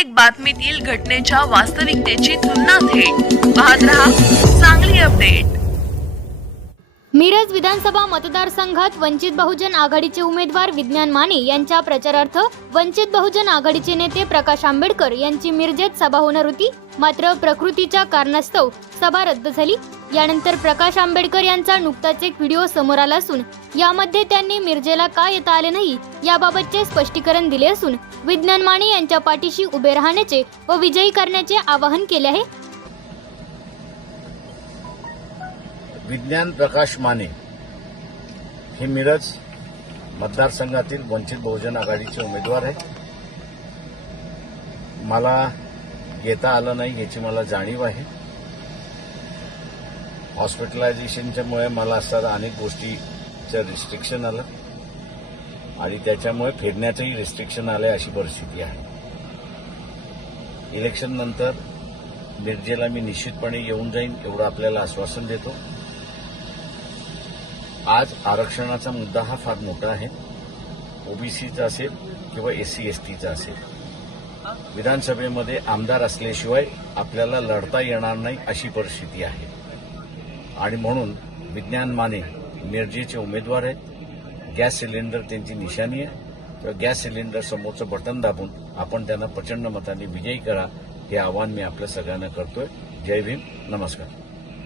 प्रत्येक बातमीतील घटनेच्या वास्तविकतेची तुलना थेट. पाहत रहा चांगली अपडेट. मिरज विधानसभा मतदारसंघात वंचित बहुजन आघाडीचे उमेदवार विज्ञान माने यांच्या प्रचारार्थ वंचित बहुजन आघाडीचे नेते प्रकाश आंबेडकर यांची मिरजेत सभा होणार होती. मात्र प्रकृतीच्या कारणास्तव सभा रद्द झाली. यानंतर प्रकाश आंबेडकर यांचा नुकताच एक व्हिडिओ समोर आला असून यामध्ये त्यांनी मिरजेला का येता आले नाही याबाबतचे स्पष्टीकरण दिले असून विज्ञान माने यांच्या पाठीशी उभे राहण्याचे व विजयी करण्याचे आवाहन केले आहे. विज्ञान प्रकाश माने हे मिरज मतदारसंघातील वंचित बहुजन आघाडीचे उमेदवार आहेत. मला येता आलं नाही याची मला जाणीव आहे. हॉस्पिटलायझेशनच्यामुळे मला असतात अनेक गोष्टीचं रिस्ट्रिक्शन आलं. आणि त्याच्यामुळे फिरण्याचंही रिस्ट्रिक्शन आलं अशी परिस्थिती आहे. इलेक्शन नंतर मिरजेला मी निश्चितपणे येऊन जाईन एवढं आपल्याला आश्वासन देतो. आज आरक्षणाचा मुद्दा हा फार मोठा आहे. ओबीसीचा असेल किंवा एससी एसटीचा असेल. विधानसभेमध्ये आमदार असल्याशिवाय आपल्याला लढता येणार नाही अशी परिस्थिती आहे. आणि म्हणून विज्ञान माने मिरजेचे उमेदवार आहेत. गॅस सिलेंडर त्यांची निशाणी आहे. तर गॅस सिलेंडर समोरचं बटन दाबून आपण त्यांना प्रचंड मताने विजयी करा हे आवाहन मी आपल्या सगळ्यांना करतोय. जय भीम. नमस्कार.